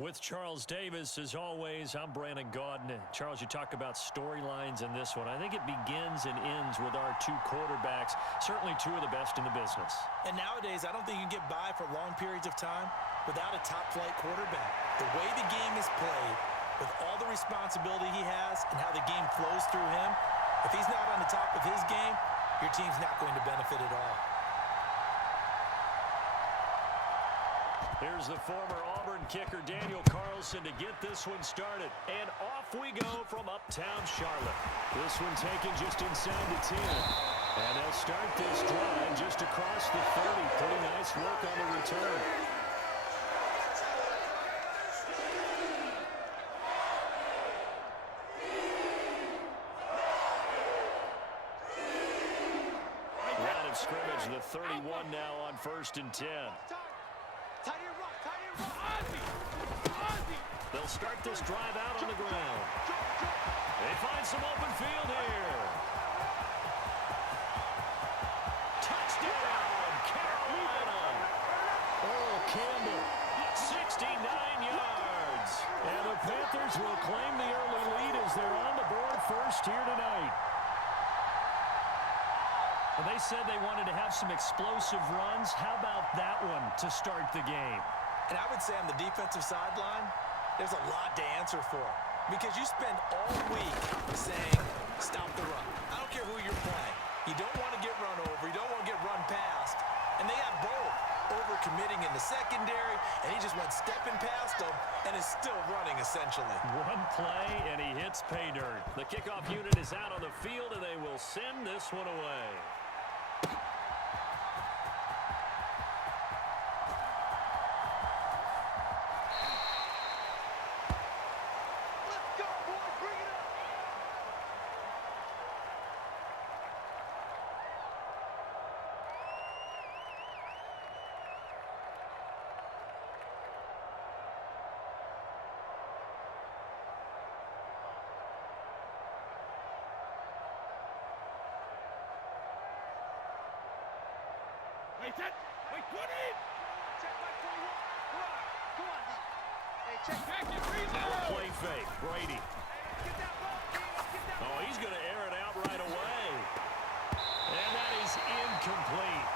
With Charles Davis, as always, I'm Brandon Gaudin. Charles, you talk about storylines in this one. I think it begins and ends with our two quarterbacks, certainly two of the best in the business. And nowadays, I don't think you can get by for long periods of time without a top-flight quarterback. The way the game is played, with all the responsibility he has and how the game flows through him, if he's not on the top of his game, your team's not going to benefit at all. Here's the former Auburn kicker, Daniel Carlson, to get this one started. And off we go from uptown Charlotte. This one taken just inside the 10. And they'll start this drive just across the 30. Pretty nice work on the return. Line of scrimmage, the 31 now on 1st and 10. They'll start this drive out on the ground. They find some open field here. Touchdown, Carolina. Earl Campbell, 69 yards. And the Panthers will claim the early lead as they're on the board first here tonight. Well, they said they wanted to have some explosive runs. How about that one to start the game? And I would say on the defensive sideline, there's a lot to answer for because you spend all week saying, stop the run. I don't care who you're playing. You don't want to get run over. You don't want to get run past. And they have both. Over-committing in the secondary, and he just went stepping past them and is still running, essentially. One play, and he hits pay dirt. The kickoff unit is out on the field, and they will send this one away. Wait, 20! Check my 21. Come on, D. Hey, check back and reload! Play fake, Brady. Get that ball, D. Get that ball. Oh, he's going to air it out right away. And that is incomplete.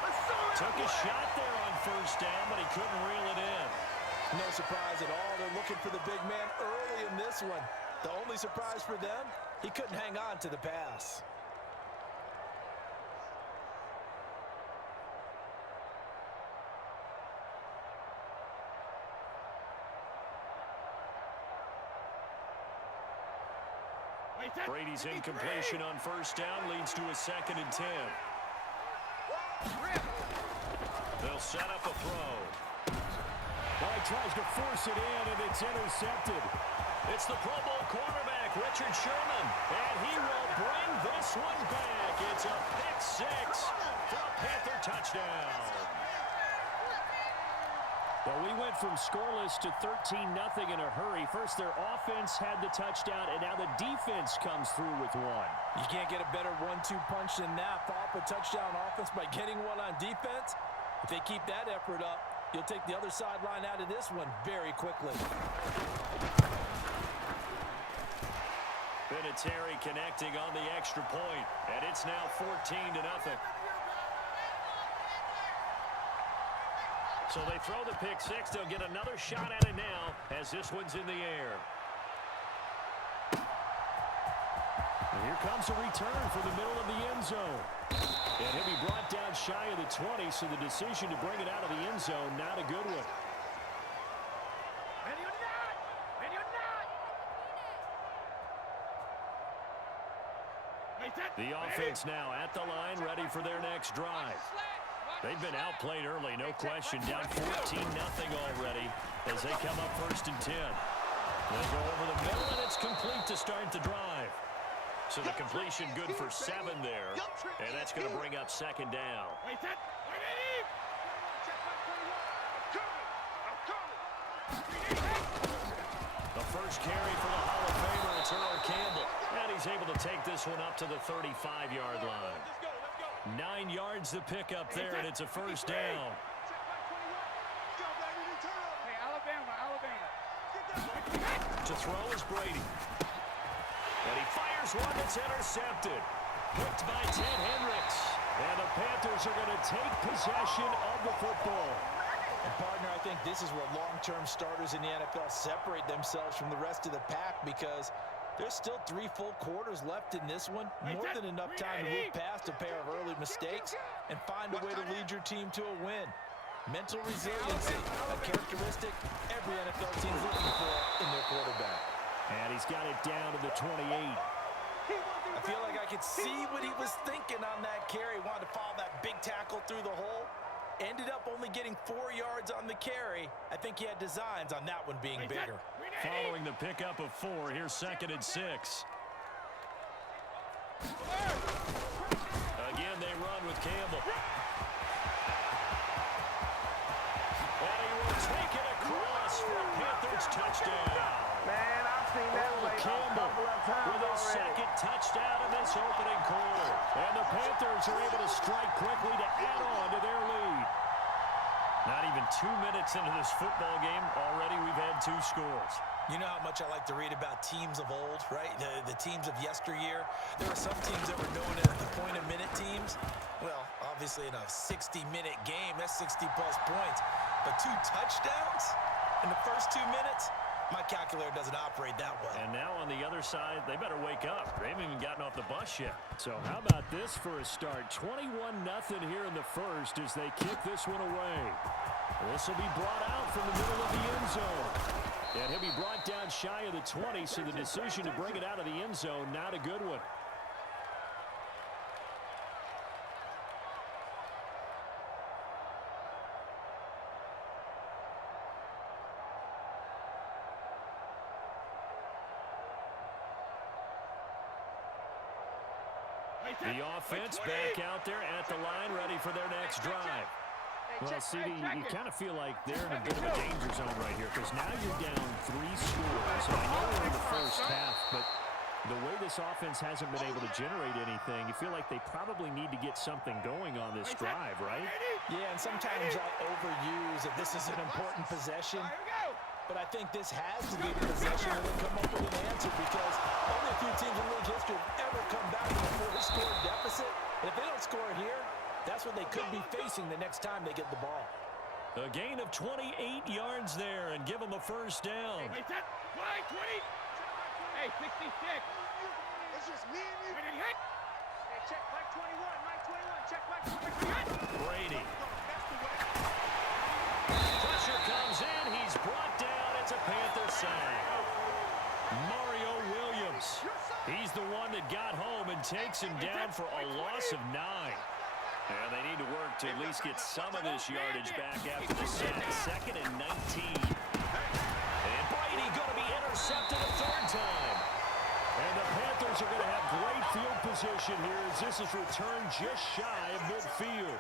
Took a shot there on 1st down, but he couldn't reel it in. No surprise at all. They're looking for the big man early in this one. The only surprise for them, he couldn't hang on to the pass. Brady's incompletion on 1st down leads to a 2nd and 10. They'll set up a throw. Well, he tries to force it in, and it's intercepted. It's the Pro Bowl quarterback, Richard Sherman, and he will bring this one back. It's a pick 6 for a Panther touchdown. Well, we went from scoreless to 13-0 in a hurry. First, their offense had the touchdown, and now the defense comes through with one. You can't get a better 1-2 punch than that. Follow up a touchdown offense by getting one on defense. If they keep that effort up, you'll take the other sideline out of this one very quickly. Vinatieri connecting on the extra point, and it's now 14-0. So they throw the pick 6. They'll get another shot at it now as this one's in the air. And here comes a return for the middle of the end zone. And he'll be brought down shy of the 20, so the decision to bring it out of the end zone, not a good one. Ready or not! Ready or not! The offense now at the line, ready for their next drive. They've been outplayed early, no question. Down 14-0 already as they come up 1st and 10. They go over the middle, and it's complete to start the drive. So the completion good for 7 there, and that's going to bring up 2nd down. The first carry for the Hall of Famer, it's Earl Campbell. And he's able to take this one up to the 35-yard line. 9 yards to pick up there, and it's a 1st down. Hey, Alabama. To throw is Brady. And he fires one that's intercepted. Picked by Ted Hendricks. And the Panthers are going to take possession of the football. And partner, I think this is where long-term starters in the NFL separate themselves from the rest of the pack, because there's still 3 full quarters left in this one. More than enough time to move past a pair of early mistakes and find a way to lead your team to a win. Mental resiliency, a characteristic every NFL team's looking for in their quarterback. And he's got it down to the 28. I feel like I could see what he was thinking on that carry. Wanted to follow that big tackle through the hole. Ended up only getting 4 yards on the carry. I think he had designs on that one being bigger. Following the pickup of 4, here's 2nd and 6. Again, they run with Campbell. And he will take it across for a Panthers touchdown. Man, I've seen that play a couple of times with his already. 2nd touchdown in this opening quarter. And the Panthers are able to strike quickly to add on to their lead. Not even 2 minutes into this football game, already we've had 2 scores. You know how much I like to read about teams of old, right? The teams of yesteryear. There were some teams that were known as the point-a-minute teams. Well, obviously in a 60-minute game, that's 60-plus points. But 2 touchdowns in the first 2 minutes? My calculator doesn't operate that well. And now on the other side, they better wake up. They haven't even gotten off the bus yet. So how about this for a start? 21-0 here in the first as they kick this one away. This will be brought out from the middle of the end zone. And he'll be brought down shy of the 20, so the decision to bring it out of the end zone, not a good one. The offense back out there at the line, ready for their next drive. Well, CD, you kind of feel like they're in a bit of a danger zone right here, because now you're down 3 scores. And I know we're in the first half, but the way this offense hasn't been able to generate anything, you feel like they probably need to get something going on this drive, right? Yeah, and sometimes I overuse that this is an important possession. But I think this has to be the possession where they come up with an answer, because only a few teams in league history have ever come back with a 4-score deficit. And if they don't score here, that's what they could be facing the next time they get the ball. A gain of 28 yards there and give them a first down. Hey, 20. Hey, 66. It's just me and you. Hey, check Mike 21. Mike 21. Check Mike 21. Brady. Pressure comes in. He's brought down. It's a Panther sack. Mario Williams. He's the one that got home and takes him down for a loss of 9. And they need to work to at least get some of this yardage back after the sack. 2nd and 19. And Brady going to be intercepted a 3rd time. And the Panthers are going to have great field position here as this is returned just shy of midfield.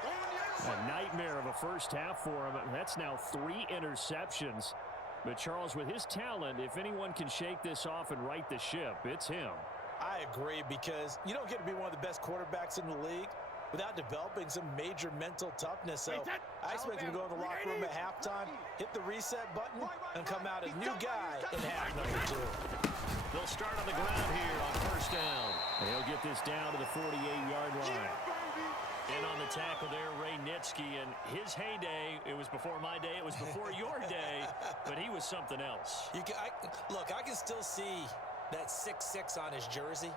A nightmare of a first half for him. That's now 3 interceptions. But Charles, with his talent, if anyone can shake this off and right the ship, it's him. I agree, because you don't get to be one of the best quarterbacks in the league without developing some major mental toughness. So I expect him to go in the locker room at halftime, hit the reset button, and come out a new guy in half number 2. They'll start on the ground here on first down. They'll get this down to the 48-yard line. In on the tackle there, Ray Nitsky, and his heyday, it was before my day, it was before your day, but he was something else. Look, I can still see that 6'6" on his jersey,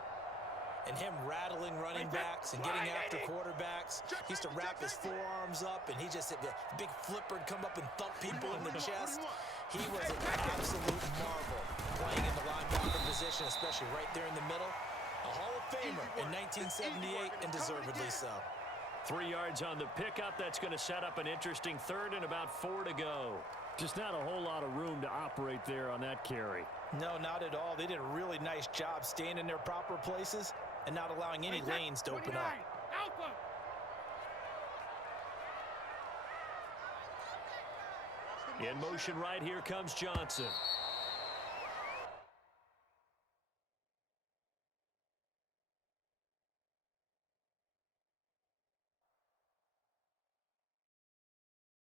and him rattling running backs and getting after quarterbacks. He used to wrap his forearms up, and he just, the big flipper would come up and thump people in the chest. He was an absolute marvel playing in the linebacker position, especially right there in the middle. A Hall of Famer in 1978, and deservedly so. 3 yards on the pickup. That's going to set up an interesting 3rd and about 4 to go. Just not a whole lot of room to operate there on that carry. No, not at all. They did a really nice job staying in their proper places and not allowing any lanes to open up. Alpha. In motion right here comes Johnson.